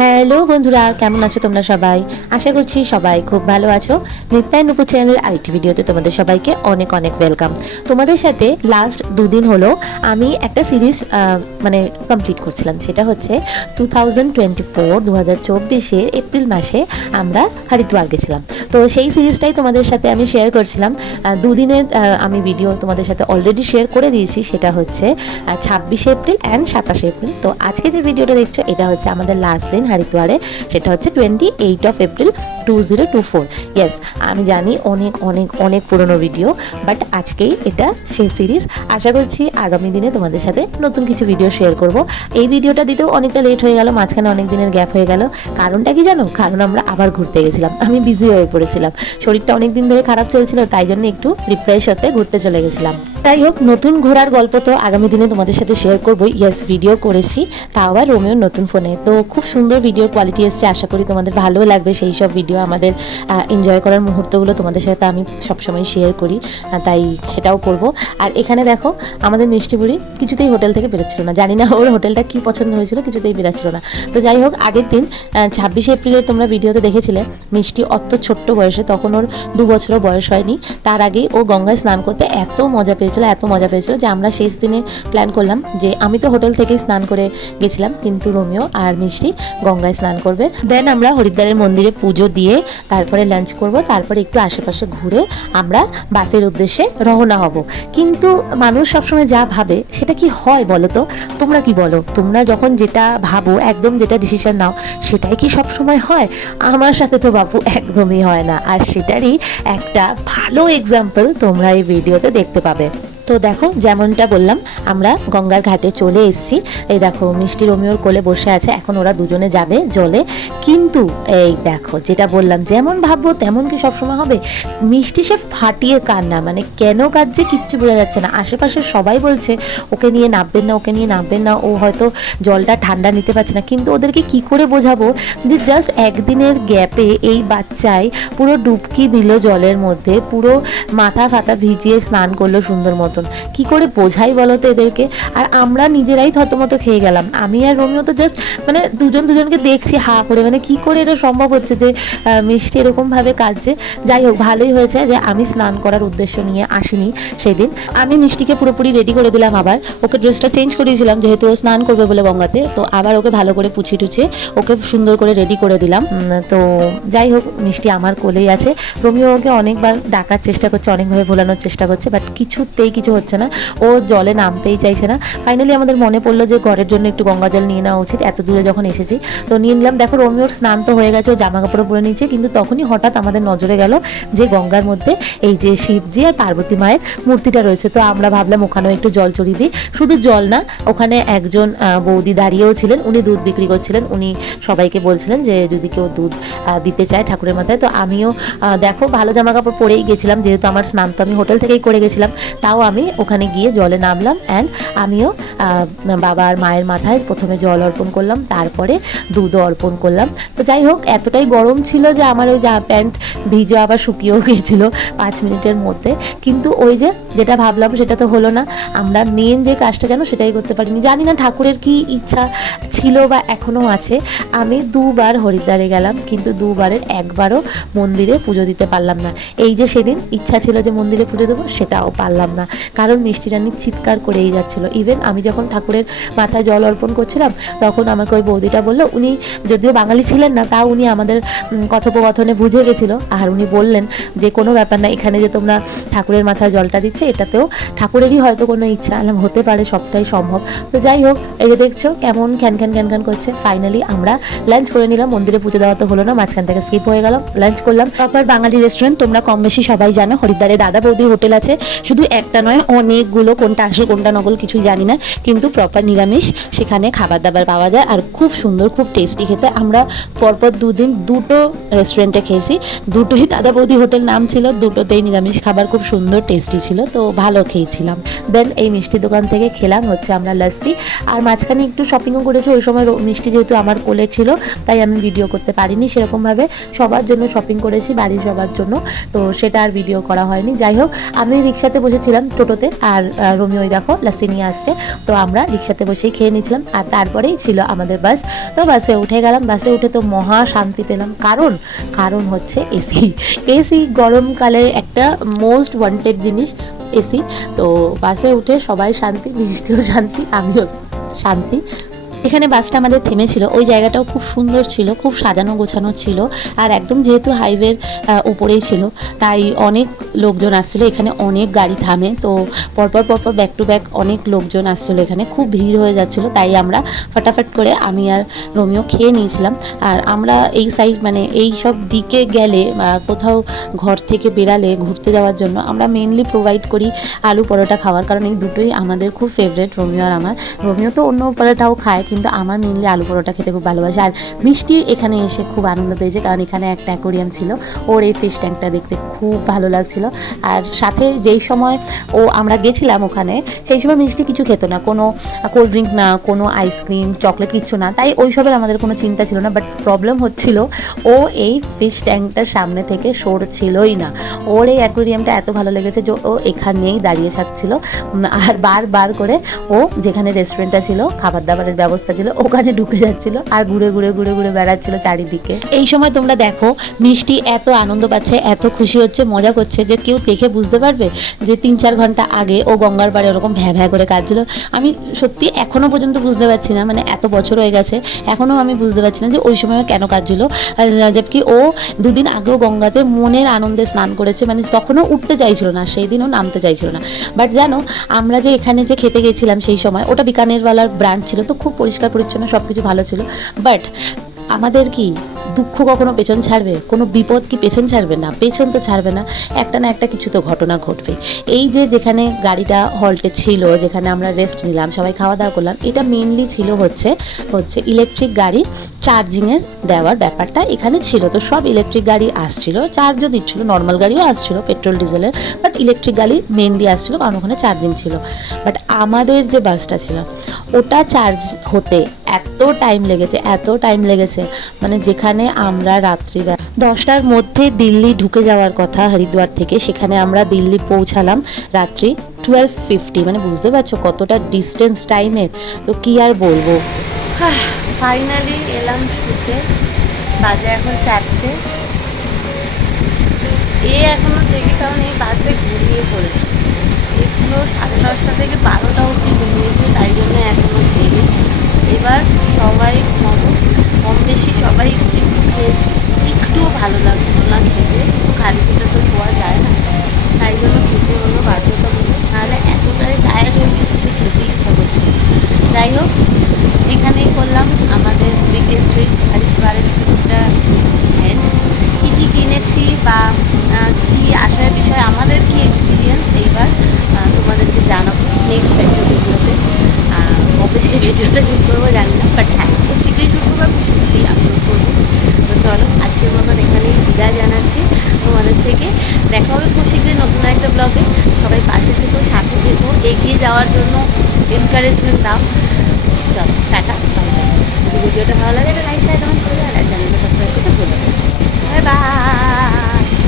Hello বন্ধুরা, কেমন আছো তোমরা সবাই? আশা করছি সবাই খুব ভালো আছো। নিত্যায় নুপুর চ্যানেলের আরেকটি ভিডিওতে তোমাদের সবাইকে অনেক অনেক ওয়েলকাম। তোমাদের সাথে লাস্ট দুদিন হলো আমি একটা সিরিজ কমপ্লিট করছিলাম। সেটা হচ্ছে 2024 এপ্রিল মাসে আমরা হরিদ্বার গেছিলাম। তো সেই সিরিজটাই তোমাদের সাথে আমি শেয়ার করছিলাম। দুদিনের আমি ভিডিও তোমাদের সাথে অলরেডি শেয়ার করে দিয়েছি। সেটা হচ্ছে 26 এপ্রিল অ্যান্ড 27 এপ্রিল। তো আজকে যে ভিডিওটা দেখছো এটা হচ্ছে আমাদের লাস্ট দিন হরিদ্বারে। সেটা হচ্ছে 28 এপ্রিল 2024। ইয়েস, আমি জানি অনেক অনেক অনেক পুরনো ভিডিও, বাট আজকেই এটা সেই সিরিজ। আশা করছি আগামী দিনে তোমাদের সাথে নতুন কিছু ভিডিও শেয়ার করব। এই ভিডিওটা দিতেও অনেকটা লেট হয়ে গেল, মাঝখানে অনেক দিনের গ্যাপ হয়ে গেল। কারণটা কি জানো? কারণ আমরা আবার ঘুরতে গেছিলাম। আমি বিজি হয়ে পড়েছিলাম, শরীরটা অনেক দিন ধরে খারাপ চলছিল, তাই জন্য একটু রিফ্রেশ হতে ঘুরতে চলে গেছিলাম। যাই হোক, নতুন ঘোরার গল্প তো আগামী দিনে তোমাদের সাথে শেয়ার করবো। ইয়েস, ভিডিও করেছি, তাও আবার রোমিওর নতুন ফোনে। তো খুব সুন্দর ভিডিওর কোয়ালিটি এসছে, আশা করি তোমাদের ভালো লাগবে। সেই সব ভিডিও, আমাদের এনজয় করার মুহূর্তগুলো তোমাদের সাথে আমি সবসময় শেয়ার করি, তাই সেটাও করব। আর এখানে দেখো, আমাদের মিষ্টি বুড়ি কিছুতেই হোটেল থেকে বেরোচ্ছিল না। জানি না ওর হোটেলটা কি পছন্দ হয়েছিল, কিছুতেই বেরোচ্ছিল না। তো যাই হোক, আগের দিন 26 এপ্রিলের তোমরা ভিডিওতে দেখেছিলে মিষ্টি অত ছোট্ট বয়সে, তখন ওর 2 বছরও বয়স হয়নি, তার আগেই ও গঙ্গায় স্নান করতে এত মজা পেয়েছিল যে আমরা শেষ দিনে প্ল্যান করলাম যে আমি তো হোটেল থেকেই স্নান করে গেছিলাম, কিন্তু রোমিও আর মিষ্টি গঙ্গায় স্নান করবে। দেন আমরা হরিদ্বারের মন্দিরে পুজো দিয়ে তারপরে লাঞ্চ করব, তারপরে একটু আশেপাশে ঘুরে আমরা বাসের উদ্দেশ্যে রওনা হব। কিন্তু মানুষ সবসময় যা ভাবে সেটা কি হয় বলো তো? তোমরা কি বলো? তোমরা যখন যেটা ভাবো, একদম যেটা ডিসিশন নাও, সেটাই কি সবসময় হয়? আমার সাথে তো বাপু একদমই হয় না। আর সেটারই একটা ভালো এক্সাম্পল তোমরা এই ভিডিওতে দেখতে পাবে। তো দেখো, যেমনটা বললাম, আমরা গঙ্গার ঘাটে চলে এসেছি। এই দেখো, মিষ্টি রোমিওর কোলে বসে আছে, এখন ওরা দুজনে যাবে জলে। কিন্তু এই দেখো, যেটা বললাম, যেমন ভাববো তেমন কি সবসময় হবে? মিষ্টি সে ফাটিয়ে কান্না, মানে কেন কাঁদছে কিচ্ছু বোঝা যাচ্ছে না। আশেপাশে সবাই বলছে ওকে নিয়ে নামবেন না, ওকে নিয়ে নামবেন না, ও হয়তো জলটা ঠান্ডা নিতে পারছে না। কিন্তু ওদেরকে কি করে বোঝাবো যে জাস্ট একদিনের গ্যাপে এই বাচ্চাই পুরো ডুবকি দিল জলের মধ্যে, পুরো মাথা ফাতা ভিজিয়ে স্নান করলো সুন্দর মতন। কি করে বোঝাই বলো তো এদেরকে? আর আমরা নিজেরাই থতমত খেয়ে গেলাম। আমি আর রোমিও তো জাস্ট দুজনকে দেখছি হা করে, কি করে এটা সম্ভব হচ্ছে যে মিষ্টি এরকম ভাবে কাঁদছে। যাই হোক, ভালোই হয়েছে যে আমি স্নান করার উদ্দেশ্য নিয়ে আসিনি সেদিন। আমি মিষ্টিকে পুরোপুরি রেডি করে দিলাম, আবার ওকে ড্রেসটা চেঞ্জ করিয়েছিলাম যেহেতু ও স্নান করবে বলে গঙ্গাতে। তো আবার ওকে ভালো করে পুছিয়ে টুছিয়ে ওকে সুন্দর করে রেডি করে দিলাম। তো যাই হোক, মিষ্টি আমার কোলেই আছে। রোমিও ওকে অনেকবার ডাকার চেষ্টা করছে, অনেকভাবে ভোলানোর চেষ্টা করছে, বাট কিছুতেই কিছু হচ্ছে না। ও জলে নামতেই চাইছে না। ফাইনালি আমাদের মনে পড়লো যে ঘরের জন্য একটু গঙ্গা জল নিয়ে নেওয়া উচিত, এত দূরে যখন এসেছি। তো নিয়ে নিলাম। দেখো, রোমিওর স্নান তো হয়ে গেছে, ও জামা কাপড় পরে নিয়েছে, কিন্তু তখনই হঠাৎ আমাদের নজরে গেল যে গঙ্গার মধ্যে এই যে শিবজি আর পার্বতী মায়ের মূর্তিটা রয়েছে। তো আমরা ভাবলাম ওখানেও একটু জল চড়িয়ে দিই। শুধু জল না, ওখানে একজন বৌদি দাঁড়িয়েও ছিলেন, উনি দুধ বিক্রি করছিলেন। উনি সবাইকে বলছিলেন যে যদি কেউ দুধ দিতে চায় ঠাকুরের মাথায়। তো আমিও দেখো ভালো জামা কাপড় পরেই গেছিলাম, যেহেতু আমার স্নান তো আমি হোটেল থেকেই করে গেছিলাম। তাও আমি ওখানে গিয়ে জলে নামলাম, অ্যান্ড আমিও বাবা আর মায়ের মাথায় প্রথমে জল অর্পণ করলাম, তারপরে দুধও অর্পণ করলাম। তো যাই হোক, এতটাই গরম ছিল যে আমার ওই প্যান্ট ভিজে আবার শুকিয়েও গিয়েছিল 5 মিনিটের মধ্যে। কিন্তু ওই যেটা ভাবলাম সেটা তো হলো না। আমরা মেন যে কাজটা জানো সেটাই করতে পারিনি। জানি না ঠাকুরের কি ইচ্ছা ছিল বা এখনও আছে। আমি 2 বার হরিদ্বারে গেলাম, কিন্তু 2 বারের একবারও মন্দিরে পুজো দিতে পারলাম না। এই যে সেদিন ইচ্ছা ছিল যে মন্দিরে পুজো দেবো, সেটাও পারলাম না, কারণ মিষ্টি রানী চিৎকার করেই যাচ্ছিল। ইভেন আমি যখন ঠাকুরের মাথায় জল অর্পণ করছিলাম, তখন আমাকে ওই বৌদিটা বললো, উনি যদিও বাঙালি ছিলেন না, তাও উনি আমাদের কথোপকথনে বুঝে গেছিলো। আর উনি বললেন যে কোনো ব্যাপার না, এখানে যে তোমরা ঠাকুরের মাথায় জলটা দিচ্ছে, এটাতেও ঠাকুরেরই হয়তো কোনো ইচ্ছা। হতে পারে, সবটাই সম্ভব। তো যাই হোক, এই যে দেখছো কেমন খ্যান খ্যান করছে। ফাইনালি আমরা লাঞ্চ করে নিলাম। মন্দিরে পুজো দেওয়া তো হলো না, মাঝখান থেকে স্কিপ হয়ে গেল। লাঞ্চ করলাম প্রপার বাঙালি রেস্টুরেন্ট। তোমরা কম বেশি সবাই জানো হরিদ্বারে দাদা বৌদির হোটেল আছে, শুধু একটা নয়, অনেকগুলো। কোনটা আসল কোনটা নকল কিছুই জানি না, কিন্তু প্রপার নিরামিষ সেখানে খাবার দাবার পাওয়া যায়, আর খুব সুন্দর, খুব টেস্টি খেতে। আমরা পরপর 2 দিন 2টো রেস্টুরেন্টে খেয়েছি, দুটোই দাদা বৌদি হোটেল নাম ছিল, দুটোতেই নিরামিষ খাবার খুব সুন্দর টেস্টি ছিল, তো ভালো খেয়েছিলাম। দেন এই মিষ্টি দোকান থেকে খেলাম হচ্ছে আমরা লস্যি, আর মাঝখানে একটু শপিংও করেছি। ওই সময় মিষ্টি যেহেতু আমার কোলে ছিল, তাই আমি ভিডিও করতে পারিনি সেরকমভাবে। সবার জন্য শপিং করেছি, বাড়ির সবার জন্য, তো সেটা আর ভিডিও করা হয়নি। যাই হোক, আমি রিক্সাতে বসেছিলাম টোটোতে, আর রোমিও দেখো লাসি নিয়ে আসছে। তো আমরা রিক্সাতে বসেই খেয়ে নিয়েছিলাম, আর তারপরেই ছিল আমাদের বাস। তো বাসে উঠে গেলাম, বাসে উঠে তো মহা শান্তি পেলাম, কারণ হচ্ছে এসি। এসি গরমকালে একটা মোস্ট ওয়ান্টেড জিনিস এসি। তো বাসে উঠে সবাই শান্তি, বৃষ্টিও শান্তি, আমিও শান্তি। এখানে বাসটা আমাদের থেমেছিল, ওই জায়গাটাও খুব সুন্দর ছিল, খুব সাজানো গোছানো ছিল, আর একদম যেহেতু হাইওয়ের উপরেই ছিল তাই অনেক লোকজন আসছিলো, এখানে অনেক গাড়ি থামে। তো পরপর ব্যাক টু ব্যাক অনেক লোকজন আসছিলো, এখানে খুব ভিড় হয়ে যাচ্ছিলো, তাই আমরা ফটাফট করে আমি আর রোমিও খেয়ে নিয়েছিলাম। আর আমরা এই সাইড মানে এই সব দিকে গেলে কোথাও ঘর থেকে বেরালে ঘুরতে যাওয়ার জন্য আমরা মেনলি প্রোভাইড করি আলু পরোটা খাওয়ার, কারণ এই দুটোই আমাদের খুব ফেভারেট, রোমিও আর আমার। রোমিও তো অন্য পরোটাও খায়, কিন্তু আমার মেনলি আলু পরোটা খেতে খুব ভালোবাসে। আর মিষ্টি এখানে এসে খুব আনন্দ পেয়েছে, কারণ এখানে একটা অ্যাকোরিয়াম ছিল, ওর এই ফিশ ট্যাঙ্কটা দেখতে খুব ভালো লাগছিল। আর সাথে যেই সময় আমরা গেছিলাম ওখানে, সেই সময় মিষ্টি কিছু খেত না, কোনো কোল্ড ড্রিঙ্ক না, কোনো আইসক্রিম চকলেট কিচ্ছু না, তাই ওইসবের আমাদের কোনো চিন্তা ছিল না। বাট প্রবলেম হচ্ছিল, ও এই ফিশ ট্যাঙ্কটার সামনে থেকে সরছিলই না। ওর এই অ্যাকোরিয়ামটা এত ভালো লেগেছে যে ও এখানেই দাঁড়িয়ে থাকছিল, আর বার করে ও যেখানে রেস্টুরেন্টটা ছিল, খাবার দাবারের ব্যবস্থা ছিল, ওখানে ঢুকে যাচ্ছিল আর ঘুরে বেড়াচ্ছিল চারিদিকে। এই সময় তোমরা দেখো মিষ্টি এত আনন্দ পাচ্ছে, এত খুশি হচ্ছে, মজা করছে, যে কেউ দেখে বুঝতে পারবে যে 3-4 ঘন্টা আগে ও গঙ্গার পাড়ে ওরকম ভ্যা করে কাঁদছিল। আমি সত্যি এখনো পর্যন্ত বুঝতে পারছি না, মানে এত বছর হয়ে গেছে এখনো আমি বুঝতে পারছি না যে ওই সময় কেন কাঁদছিল। জবকি ও 2 দিন আগেও গঙ্গাতে মনের আনন্দে স্নান করেছে, মানে তখনও উঠতে চাইছিল না, সেই দিনও নামতে চাইছিল না। বাট জানো, আমরা যে এখানে যে খেতে গেছিলাম সেই সময় ওটা বিকানেরওয়ালার ব্রাঞ্চ ছিল, তো খুব পরিষ্কার পরিচ্ছন্ন সব কিছু ভালো ছিল। বাট আমাদের কি দুঃখ কখনো পেছন ছাড়বে? কোনো বিপদ কি পেছন ছাড়বে? না, পেছন তো ছাড়বে না, একটা না একটা কিছু তো ঘটনা ঘটবে। এই যে যেখানে গাড়িটা হল্টে ছিল, যেখানে আমরা রেস্ট নিলাম, সবাই খাওয়া দাওয়া করলাম, এটা মেনলি ছিল হচ্ছে ইলেকট্রিক গাড়ি চার্জিংয়ের দেওয়ার ব্যাপারটা এখানে ছিল। তো সব ইলেকট্রিক গাড়ি আসছিল, চার্জও দিচ্ছিল, নর্মাল গাড়িও আসছিল পেট্রোল ডিজেলের, বাট ইলেকট্রিক গাড়ি মেনলি আসছিল, কারণ ওখানে চার্জিং ছিল। বাট আমাদের যে বাসটা ছিল ওটা চার্জ হতে এত টাইম লেগেছে, মানে যেখানে আমরা রাত্রি 10টার মধ্যে দিল্লি ঢুকে যাওয়ার কথা হরিদ্বার থেকে, সেখানে আমরা দিল্লি পৌঁছালাম রাত্রি 12:50, মানে বুঝতে পারছো কতটা ডিস্টেন্স টাইমের। তো কি আর বলবো, ফাইনালি এলাম শুতে, বাজে এখন 4টে। এখনো থেকে, কারণ এই বাসে ঘুমিয়ে পড়েছে, এগুলো 9:30 থেকে 12টা অবধি ঘুমিয়েছে, তাই জন্য এখনো জেগে। এবার সবাই ঘুমাবো, কম বেশি সবাই একটু খেয়েছি, একটুও ভালো লাগছিল না খেতে, একটু খালি পেটে তো শোয়া যায় না, তাই জন্য খেতে হলো বাধ্যতামূলক, নাহলে এতটাই টায়ার্ড হয়ে গেছে যে খেতে ইচ্ছা করছিল। যাই হোক, এখানেই করলাম আমাদের উইকেন্ড ট্রিপ হরিদ্বারের ট্রিপটা এন্ড। কী কী কিনেছি বা কী আসার বিষয়, আমাদের কী এক্সপিরিয়েন্স, এইবার তোমাদেরকে জানাবো নেক্সট একটা ভিডিওতে। কবে সেই ভিডিওটা শুট করবো জানি না, বাট হ্যাঁ খুব শীঘ্রই শুট করবো, খুব শীঘ্রই আপলোড করবো। তো চলো, আজকের মতন এখানেই বিদায় জানাচ্ছি তোমাদের থেকে। দেখা হবে খুব শীঘ্রই নতুন একটা ব্লগে। সবাই পাশে থেকো, সাথে থেকো, এগিয়ে যাওয়ার জন্য এনকারেজমেন্ট দাও। চলো, টাটা, বাই বাই। যদি ভিডিওটা ভালো লাগে একটা লাইক শেয়ার কমেন্ট করবে, আর চ্যানেলটা সাবস্ক্রাইব করতে ভুলবে না। Bye bye.